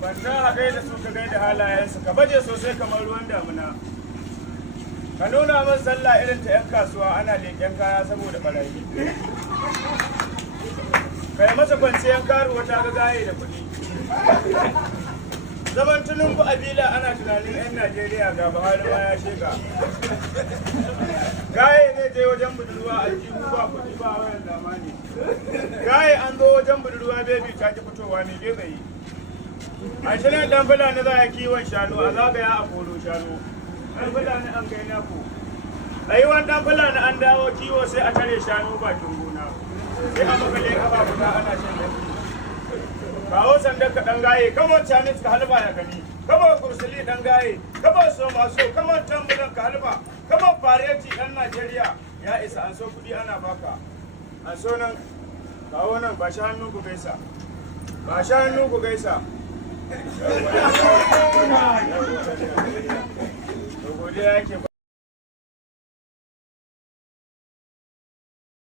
Kwanta haɗe da su ka gaida halayensu, ka baje sosai kamar ruwan damuna. Ka nuna min sallah irin ta 'yan kasuwa ana leƙen kaya saboda ɓarayi. Ka yi masa kwanciyar karuwa ta ga gaye da kuɗi. Zaman Tinubu a bila ana tunanin 'yan Najeriya ga Buhari ma ya sheka. Gaye zai je wajen budurwa aljihu ba kuɗi ba wayan zamani. Gaye an zo wajen budurwa bebi ta ki fitowa ne ke tsaye. A shi ne ɗan fulani za a kiwon shanu a zagaya a koro shanu. Ɗan fulani an kai naku. Tsayuwan ɗan fulani an dawo kiwo sai a tare shanu bakin gona. Sai a makale kafa guda ana shan yanki. Kawo sandan ka ɗan gaye, kamar canis ka halba ya gani. Kamar kursili ɗan gaye, kamar somaso, kamar tambulan ka halba. Kamar fareti ɗan Najeriya ya isa an so kuɗi ana baka. An so nan, kawo nan ba shi hannu ku gaisa. Ba shi hannu ku gaisa. Godiya yake